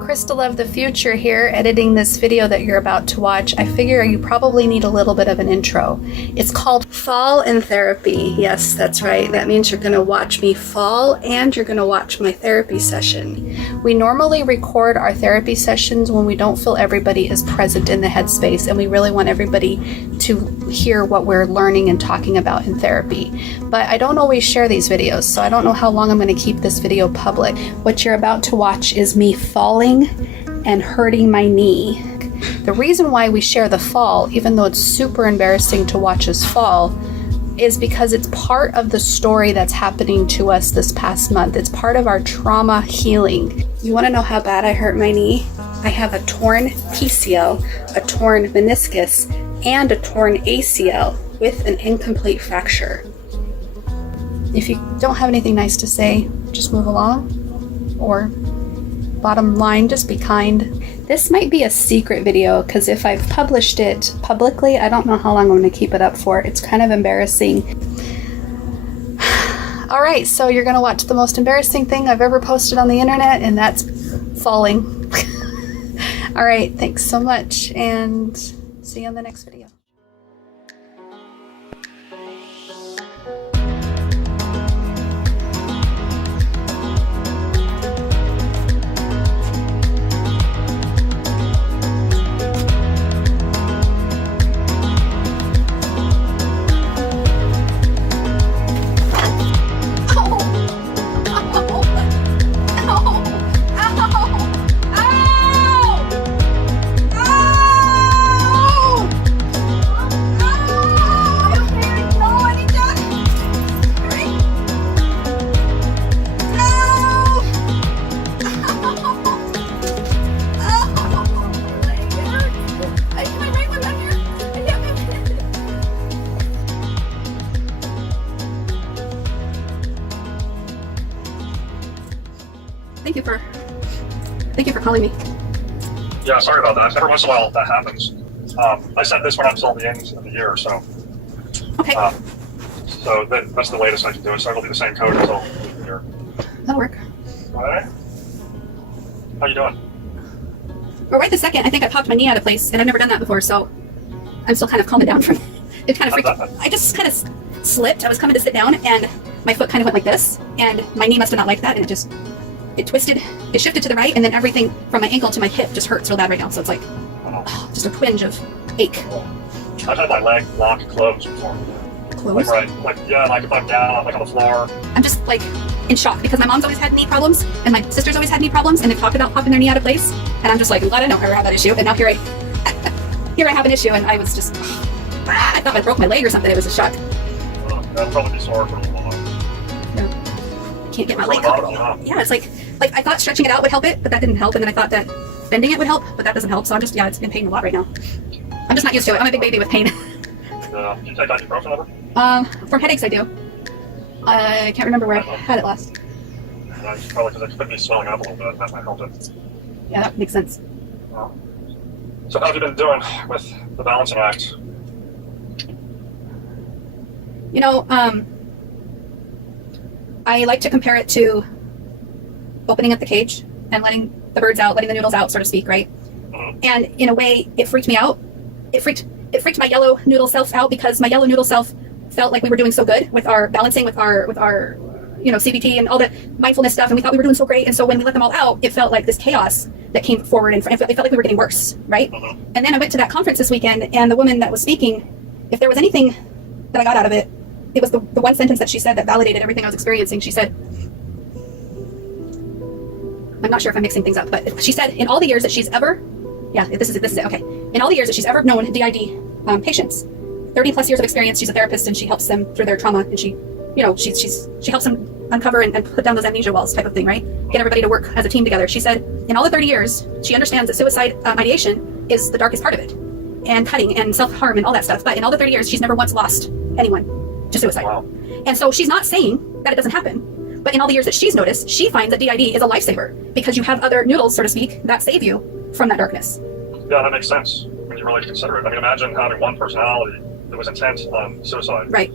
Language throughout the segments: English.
Crystal of the future here, editing this video that you're about to watch. I figure you probably need a little bit of an intro. It's called Fall in Therapy. Yes, that's right. That means you're going to watch me fall and you're going to watch my therapy session. We normally record our therapy sessions when we don't feel everybody is present in the headspace and we really want everybody to hear what we're learning and talking about in therapy. But I don't always share these videos, so I don't know how long I'm going to keep this video public. What you're about to watch is me falling and hurting my knee. The reason why we share the fall, even though it's super embarrassing to watch us fall, is because it's part of the story that's happening to us this past month. It's part of our trauma healing. You want to know how bad I hurt my knee? I have a torn PCL, a torn meniscus, and a torn ACL with an incomplete fracture. If you don't have anything nice to say, just move along, or bottom line, just be kind. This might be a secret video because if I've published it publicly, I don't know how long I'm going to keep it up for. It's kind of embarrassing. All right, so you're going to watch the most embarrassing thing I've ever posted on the internet, and that's falling. All right, thanks so much, and see you on the next video. Thank you for calling me. Yeah, sorry about that. Every once in a while that happens. I sent this when I'm still at the end of the year, so. Okay. So that's the latest I can do it. So it'll be the same code until the year. That'll work. All right. How you doing? Well, right this second, I think I popped my knee out of place, and I've never done that before, so I'm still kind of calming down from it. It kind of freaked. I just kind of slipped. I was coming to sit down, and my foot kind of went like this, and my knee must have not liked that, and it twisted, it shifted to the right, and then everything from my ankle to my hip just hurts real bad right now. So it's like, just a twinge of ache. I've had my leg locked closed before. Closed? Like if I'm down, like on the floor. I'm just like in shock because my mom's always had knee problems, and my sister's always had knee problems, and they've talked about popping their knee out of place. And I'm just like, I'm glad I don't ever have that issue. And now here I have an issue, and I was just, I thought I broke my leg or something. It was a shock. That'll probably be sore for a little while. Yeah. I can't get my leg up. Yeah, it's like I thought stretching it out would help it, but that didn't help. And then I thought that bending it would help, but that doesn't help. So it's in pain a lot right now. I'm just not used to it. I'm a big baby with pain. Do you take ibuprofen ever? For headaches, I do. I can't remember where I had it last. That's probably because it could be swelling up a little bit. That might help it. Yeah, that makes sense. So how have you been doing with the balancing act? You know, I like to compare it to opening up the cage and letting the birds out, letting the noodles out, so to speak, right? Mm-hmm. And in a way, it freaked me out. It freaked my yellow noodle self out because my yellow noodle self felt like we were doing so good with our balancing, with our CBT and all the mindfulness stuff, and we thought we were doing so great. And so when we let them all out, it felt like this chaos that came forward, and it felt like we were getting worse, right? Mm-hmm. And then I went to that conference this weekend, and the woman that was speaking, if there was anything that I got out of it, it was the one sentence that she said that validated everything I was experiencing. She said, I'm not sure if I'm mixing things up, but she said in all the years that she's ever, this is it, okay. In all the years that she's ever known DID patients, 30 plus years of experience, she's a therapist and she helps them through their trauma, and she helps them uncover and put down those amnesia walls type of thing, right? Get everybody to work as a team together. She said in all the 30 years, she understands that suicide ideation is the darkest part of it, and cutting and self-harm and all that stuff. But in all the 30 years, she's never once lost anyone to suicide. Wow. And so she's not saying that it doesn't happen, but in all the years that she's noticed, she finds that DID is a lifesaver because you have other noodles, so to speak, that save you from that darkness. Yeah, that makes sense when you really consider it. I mean, imagine having one personality that was intent on suicide. Right.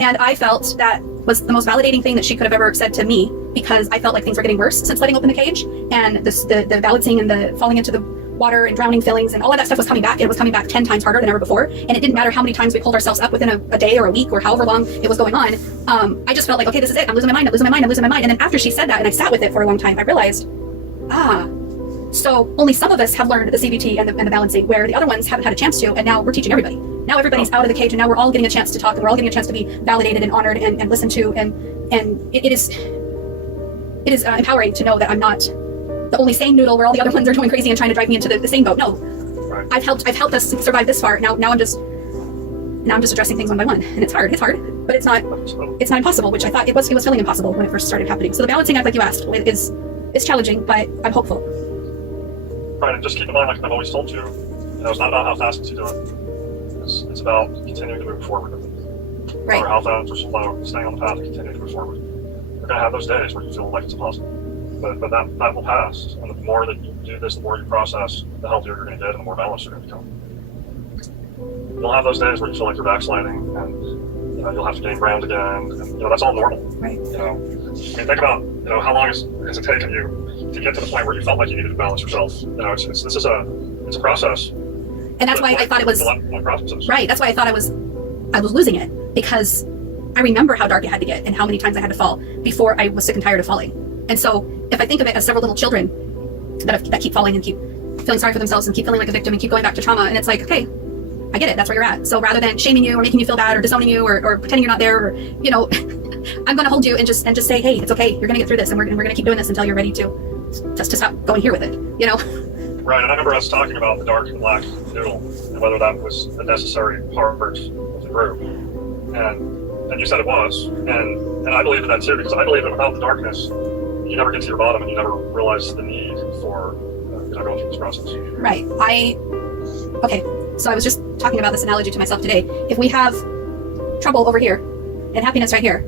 And I felt that was the most validating thing that she could have ever said to me because I felt like things were getting worse since letting open the cage, and the balancing and the falling into the water and drowning feelings and all of that stuff was coming back. It was coming back 10 times harder than ever before, and it didn't matter how many times we pulled ourselves up within a day or a week or however long it was going on. I just felt like, okay, this is it. I'm losing my mind. And then after she said that and I sat with it for a long time, I realized, so only some of us have learned the CBT and the balancing, where the other ones haven't had a chance to, and now we're teaching everybody. Now everybody's out of the cage, and now we're all getting a chance to talk, and we're all getting a chance to be validated and honored and listened to, and it is empowering to know that I'm not the only sane noodle where all the other ones are going crazy and trying to drive me into the same boat. No, Right. I've helped us survive this far. Now I'm just addressing things one by one, and it's hard, but it's not impossible, which I thought it was feeling impossible when it first started happening. So the balancing act, like you asked, is challenging, but I'm hopeful. Right, and just keep in mind, like I've always told you, it's not about how fast you do it. It's about continuing to move forward. Right. Or how fast or slow, staying on the path and continuing to move forward. You're going to have those days where you feel like it's impossible. But that will pass. And the more that you do this, the more you process, the healthier you're going to get and the more balanced you're going to become. You'll have those days where you feel like you're backsliding and you'll have to gain ground again. And that's all normal. Right. I mean, think about how long has it taken you to get to the point where you felt like you needed to balance yourself. It's a process. And that's why I thought it was right. That's why I thought I was losing it, because I remember how dark it had to get and how many times I had to fall before I was sick and tired of falling. And so if I think of it as several little children that keep falling and keep feeling sorry for themselves and keep feeling like a victim and keep going back to trauma, and it's like, okay, I get it. That's where you're at. So rather than shaming you or making you feel bad or disowning you or pretending you're not there, or I'm going to hold you and just say, hey, it's okay. You're going to get through this, and we're going to keep doing this until you're ready to stop going here with it. Right, and I remember us talking about the dark and black noodle and whether that was a necessary part of the group, and you said it was, and I believe in that too, because I believe that without the darkness, you never get to your bottom and you never realize the need for going through this process. Right. Okay. So I was just talking about this analogy to myself today. If we have trouble over here and happiness right here,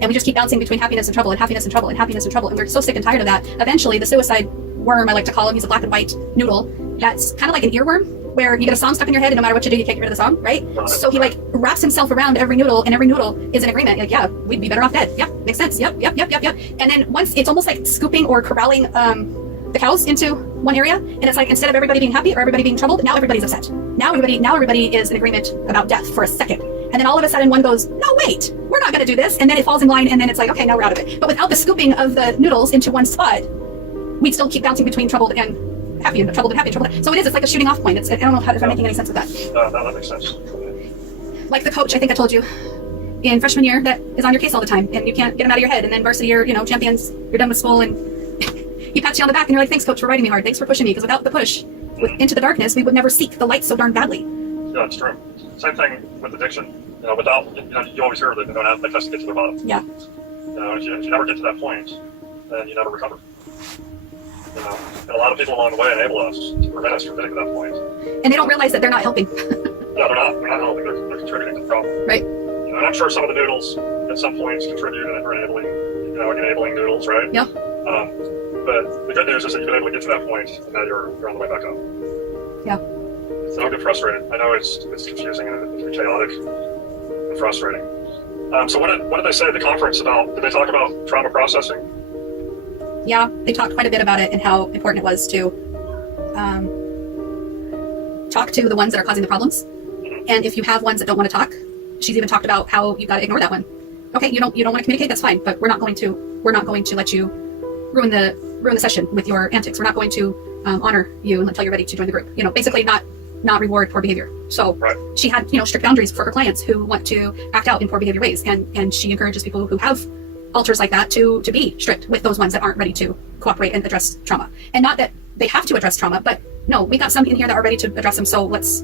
and we just keep bouncing between happiness and trouble and happiness and trouble and happiness and trouble, and we're so sick and tired of that, eventually the suicide worm, I like to call him, he's a black and white noodle, that's kind of like an earworm, where you get a song stuck in your head and no matter what you do, you can't get rid of the song, right? So he wraps himself around every noodle, and every noodle is in agreement. Like, yeah, we'd be better off dead. Yep, makes sense. Yep. And then once, it's almost like scooping or corralling the cows into one area, and it's like, instead of everybody being happy or everybody being troubled, now everybody's upset. Now everybody is in agreement about death for a second. And then all of a sudden one goes, no, wait, we're not going to do this. And then it falls in line, and then it's like, okay, now we're out of it. But without the scooping of the noodles into one spot, we'd still keep bouncing between troubled and happy and troubled and happy and troubled. So it's like a shooting off point. I don't know if I'm making any sense with that. That makes sense. Like the coach, I think I told you, in freshman year, that is on your case all the time, and you can't get them out of your head. And then varsity year, champions, you're done with school, and he pats you on the back, and you're like, thanks, coach, for riding me hard. Thanks for pushing me, because without the push into the darkness, we would never seek the light so darn badly. Yeah, it's true. Same thing with addiction. Without, you always hear that they don't have to get to their bottom. Yeah. If you never get to that point, then you never recover. And a lot of people along the way enable us to prevent us from getting to that point. And they don't realize that they're not helping. Yeah, they're not helping. They're contributing to the problem. Right. And I'm sure some of the noodles at some points contribute and are enabling noodles, right? Yeah. But the good news is that you've been able to get to that point, and now you're on the way back up. Yeah. So don't get frustrated. I know it's confusing and it can be chaotic and frustrating. So what did they say at the conference about? Did they talk about trauma processing? Yeah, they talked quite a bit about it and how important it was to talk to the ones that are causing the problems. And if you have ones that don't want to talk, she's even talked about how you've got to ignore that one. Okay, you don't want to communicate, that's fine, but we're not going to let you ruin the session with your antics. We're not going to honor you until you're ready to join the group. Basically not reward poor behavior. So right. She had strict boundaries for her clients who want to act out in poor behavior ways, and she encourages people who have alters like that to be strict with those ones that aren't ready to cooperate and address trauma. And not that they have to address trauma, but no, we got some in here that are ready to address them, so let's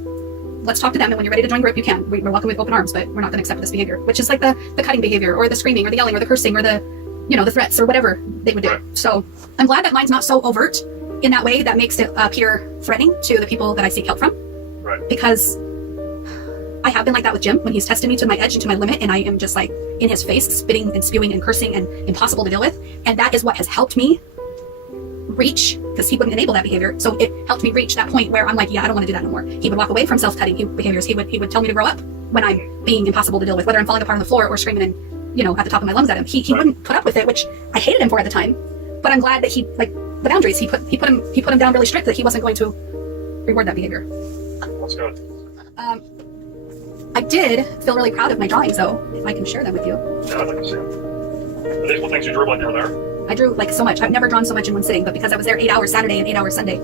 talk to them, and when you're ready to join group, you can. We're welcome with open arms, but we're not going to accept this behavior, which is like the cutting behavior, or the screaming, or the yelling, or the cursing, or the the threats, or whatever they would do. Right. So I'm glad that mine's not so overt in that way that makes it appear threatening to the people that I seek help from. Right. Because I have been like that with Jim when he's tested me to my edge and to my limit, and I am just like in his face, spitting and spewing and cursing and impossible to deal with. And that is what has helped me reach, because he wouldn't enable that behavior. So it helped me reach that point where I'm like, yeah, I don't want to do that no more. He would walk away from self-cutting behaviors. He would tell me to grow up when I'm being impossible to deal with, whether I'm falling apart on the floor or screaming at the top of my lungs at him. He wouldn't put up with it, which I hated him for at the time. But I'm glad that he, like, the boundaries, he put him down really strict, that he wasn't going to reward that behavior. That's good. I did feel really proud of my drawings, though, if I can share them with you. Yeah, I'd like to see them. Are these what things you drew when you were there? I drew, like, so much. I've never drawn so much in one sitting, but because I was there 8 hours Saturday and 8 hours Sunday.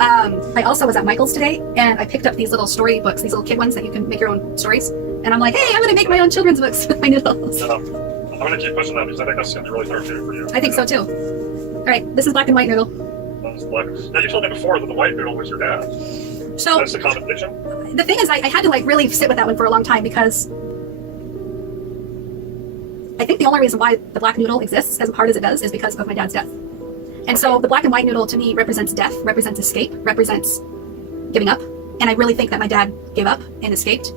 I also was at Michael's today, and I picked up these little story books, these little kid ones that you can make your own stories. And I'm like, hey, I'm going to make my own children's books with my noodles. Yeah, I'm going to keep pushing that because I think that's going to be really therapeutic for you. I think so, too. All right, this is black and white noodle. That's black. Yeah, you told me before that the white noodle was your dad. So that's the competition? The thing is, I had to, like, really sit with that one for a long time, because I think the only reason why the black noodle exists as hard as it does is because of my dad's death. And so the black and white noodle to me represents death, represents escape, represents giving up. And I really think that my dad gave up and escaped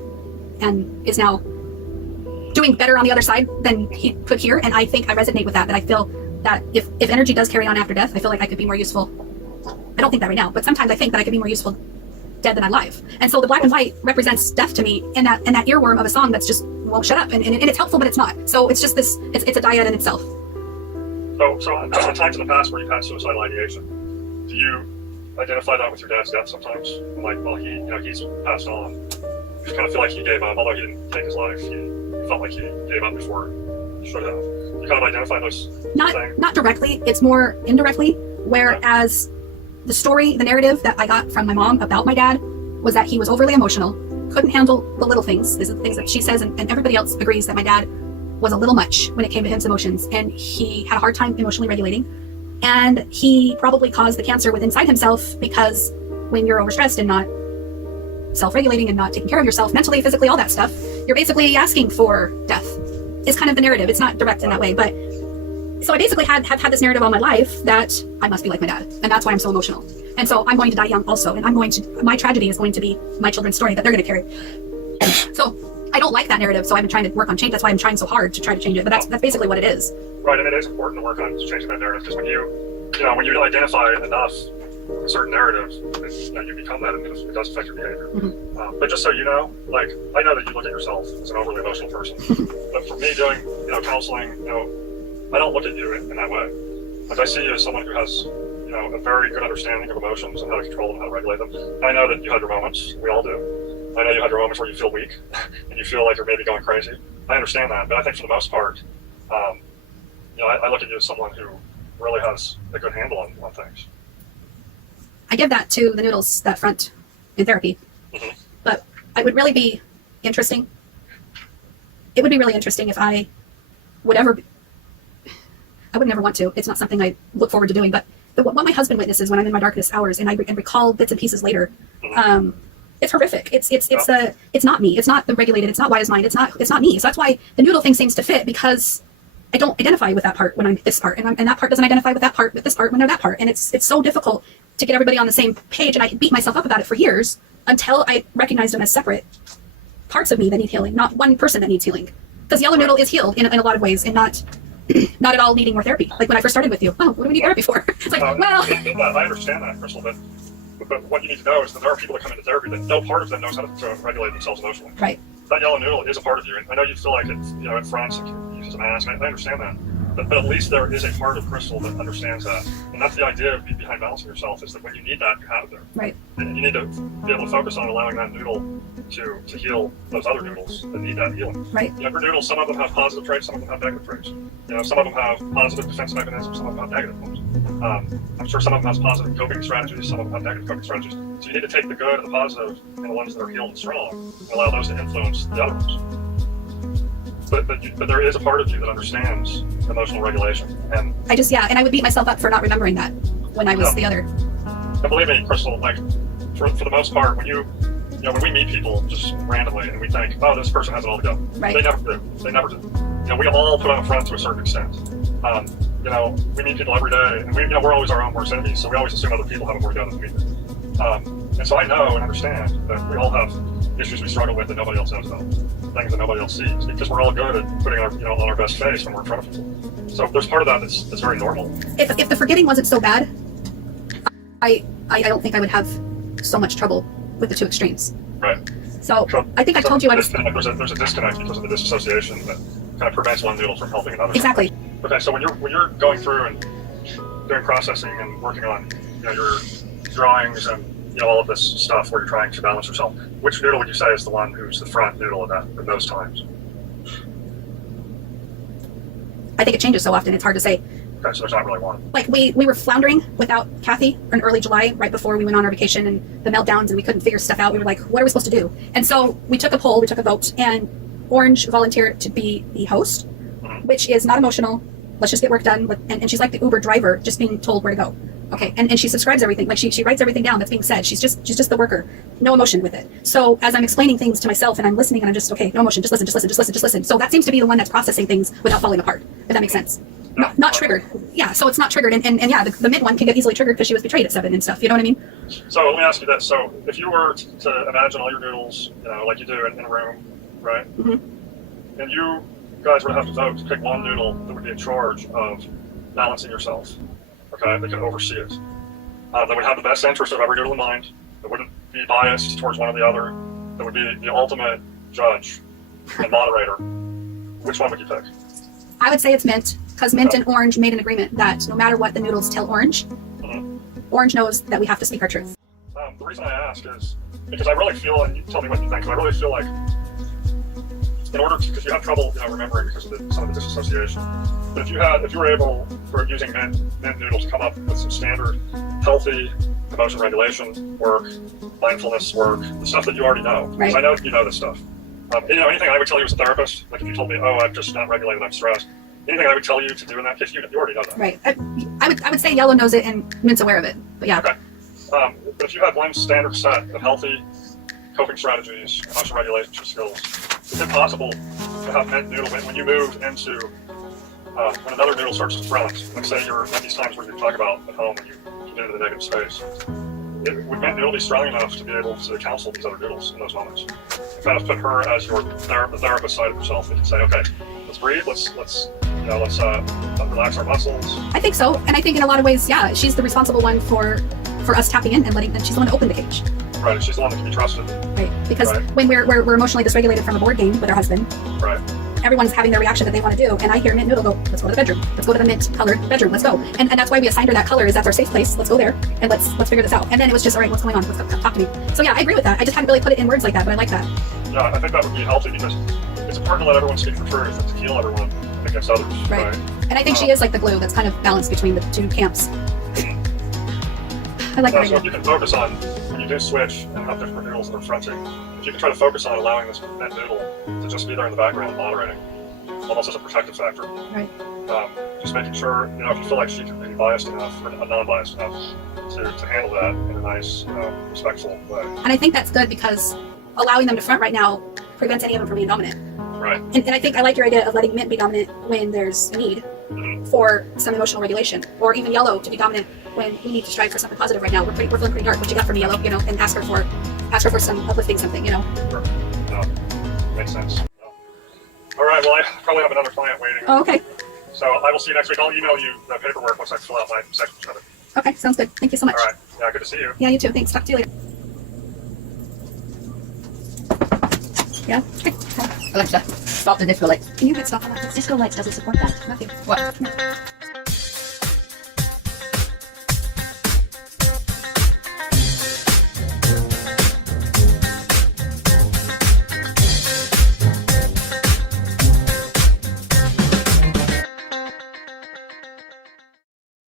and is now doing better on the other side than he could here. And I think I resonate with that I feel that if energy does carry on after death, I feel like I could be more useful. I don't think that right now, but sometimes I think that I could be more useful dead than alive. And so the black and white represents death to me in that earworm of a song that's just won't shut up. And it's helpful, but it's not. So it's just this, it's a dyad in itself. So at times in the past where you've had suicidal ideation, do you identify that with your dad's death sometimes? Like, well, he's passed on. You kind of feel like he gave up, although he didn't take his life. He felt like he gave up before he should have. You kind of identify those things? Not directly. It's more indirectly. Whereas the story, the narrative that I got from my mom about my dad was that he was overly emotional, couldn't handle the little things. These are the things that she says, and everybody else agrees that my dad was a little much when it came to his emotions, and he had a hard time emotionally regulating. And he probably caused the cancer within inside himself, because when you're overstressed and not self-regulating and not taking care of yourself mentally, physically, all that stuff, you're basically asking for death. Is kind of the narrative. It's not direct in that way, but so I basically have had this narrative all my life that I must be like my dad, and that's why I'm so emotional. And so I'm going to die young also, and my tragedy is going to be my children's story that they're going to carry. So I don't like that narrative, so I've been trying to work on change. That's why I'm trying so hard to try to change it. But that's basically what it is. Right, and it is important to work on changing that narrative, because when you identify enough certain narratives, you become that, and it does affect your behavior. Mm-hmm. But just so you know, like, I know that you look at yourself as an overly emotional person, but for me doing counseling, I don't look at you in that way. Like, I see you as someone who has a very good understanding of emotions and how to control them, how to regulate them. And I know that you had your moments. We all do. I know you had your moments where you feel weak and you feel like you're maybe going crazy. I understand that, but I think for the most part, I look at you as someone who really has a good handle on things. I give that to the noodles, that front in therapy. Mm-hmm. But it would really be interesting. It would be really interesting if I would ever, I would never want to. It's not something I look forward to doing, but what my husband witnesses when I'm in my darkest hours and I recall bits and pieces later, mm-hmm. It's horrific. It's not me. It's not the regulated. It's not wise mind. It's not me. So that's why the noodle thing seems to fit, because I don't identify with that part when I'm this part, and that part doesn't identify with that part, with this part when they're that part, and it's so difficult to get everybody on the same page. And I beat myself up about it for years until I recognized them as separate parts of me that need healing, not one person that needs healing. Because yellow noodle is healed in a lot of ways, and not at all needing more therapy. Like when I first started with you, what do we need therapy for? It's like, I understand that, Crystal, but what you need to know is that there are people that come into therapy that no part of them knows how to regulate themselves emotionally. Right. That yellow noodle is a part of you, and I know you feel like it's it fronts and can use as a mask. I understand that, but at least there is a part of Crystal that understands that, and that's the idea behind balancing yourself, is that when you need that, you have it there. Right. And you need to be able to focus on allowing that noodle to heal those other noodles that need that healing. Right. Your noodles, some of them have positive traits, some of them have negative traits. Some of them have positive defense mechanisms, some of them have negative ones. I'm sure some of them have positive coping strategies, some of them have negative coping strategies. So you need to take the good and the positive and the ones that are healed and strong and allow those to influence the other ones. But there is a part of you that understands emotional regulation. And I would beat myself up for not remembering that when I was the other. And believe me, Crystal, like for the most part, when when we meet people just randomly and we think, oh, this person has it all together. Right. They never do. We all put on a front to a certain extent. We meet people every day, and we're always our own worst enemies, so we always assume other people have it more together than we do. And so I know and understand that we all have issues we struggle with that nobody else knows about, things that nobody else sees, because we're all good at putting our on our best face when we're in front of people. So there's part of that that's very normal. If the forgetting wasn't so bad, I don't think I would have so much trouble with the two extremes. Right. So I think I told you I was... There's a disconnect because of the disassociation that kind of prevents one noodle from helping another. Exactly. Okay, so when you're going through and doing processing and working on your drawings and all of this stuff where you're trying to balance yourself, which noodle would you say is the one who's the front noodle in those times? I think it changes so often, it's hard to say. Okay, so there's not really one. Like we were floundering without Kathy in early July, right before we went on our vacation and the meltdowns, and we couldn't figure stuff out. We were like, what are we supposed to do? And so we took a poll, we took a vote, and Orange volunteered to be the host, which is not emotional. Let's just get work done. And she's like the Uber driver, just being told where to go. Okay, and she subscribes everything. Like she writes everything down that's being said. She's just the worker, no emotion with it. So as I'm explaining things to myself and I'm listening, and I'm just, okay, no emotion, just listen. So that seems to be the one that's processing things without falling apart, if that makes sense. Not triggered. Yeah, so it's not triggered. And yeah, the mid one can get easily triggered because she was betrayed at 7 and stuff. You know what I mean? So let me ask you this. So if you were to imagine all your noodles, like you do in a room, right? Mm-hmm. And you guys would have to vote to pick one noodle that would be in charge of balancing yourself, okay? That could oversee it. That would have the best interest of every noodle in mind. That wouldn't be biased towards one or the other. That would be the ultimate judge and moderator. Which one would you pick? I would say it's Mint, because Mint and Orange made an agreement that no matter what the noodles tell Orange, Orange knows that we have to speak our truth. The reason I ask is because I really feel, and you tell me what you think, but I really feel like in order to, because you have trouble, remembering because of some of the disassociation. But if you were able, for using mint noodles, to come up with some standard, healthy emotion regulation work, mindfulness work, the stuff that you already know. Right. Because I know you know this stuff. Anything I would tell you as a therapist, like if you told me, I'm just not regulated, I'm stressed. Anything I would tell you to do in that case, you already know that. Right. I would say Yellow knows it and Mint's aware of it. But yeah. Okay. But if you had one standard set of healthy coping strategies, emotion regulation skills, is it possible to have Mint noodle when you move into when another noodle starts to front? Like say you're at these times where you talk about at home and you get into the negative space. Would Mint noodle be strong enough to be able to counsel these other noodles in those moments? Kind of put her as the therapist side of herself and say, okay, let's breathe, let's relax our muscles. I think so, and I think in a lot of ways, yeah, she's the responsible one for us tapping in and she's the one to open the cage. Right, she's the one that can be trusted. Right, because when we're emotionally dysregulated from a board game with her husband, right, everyone's having their reaction that they want to do, and I hear Mint Noodle go, let's go to the bedroom, let's go to the mint colored bedroom, let's go. And that's why we assigned her that color, is that's our safe place, let's go there, and let's figure this out. And then it was just, all right, what's going on, talk to me. So yeah, I agree with that. I just hadn't really put it in words like that, but I like that. Yeah, I think that would be healthy because it's important to let everyone speak the truth and to heal everyone against others. Right. And I think she is like the glue that's kind of balanced between the two camps. I like that idea. So if you can focus on, when you do switch and have different noodles that are fronting, if you can try to focus on allowing this mint noodle to just be there in the background moderating, almost as a protective factor. Right. Just making sure, if you feel like she can be biased enough or non-biased enough to handle that in a nice, respectful way. And I think that's good because allowing them to front right now prevents any of them from being dominant. Right. And I think I like your idea of letting Mint be dominant when there's a need for some emotional regulation, or even Yellow to be dominant when we need to strive for something positive right now. We're feeling pretty dark. What you got for me, Yellow? And ask her for some uplifting something. Sure. Makes sense. All right. Well, I probably have another client waiting. Oh, okay. So I will see you next week. I'll email you the paperwork once I fill out my section of it. Okay, sounds good. Thank you so much. All right. Yeah, good to see you. Yeah, you too. Thanks. Talk to you later. Yeah. Okay. Alexa, stop the disco lights. Can you hit stop on that? Disco lights doesn't support that. Nothing. What?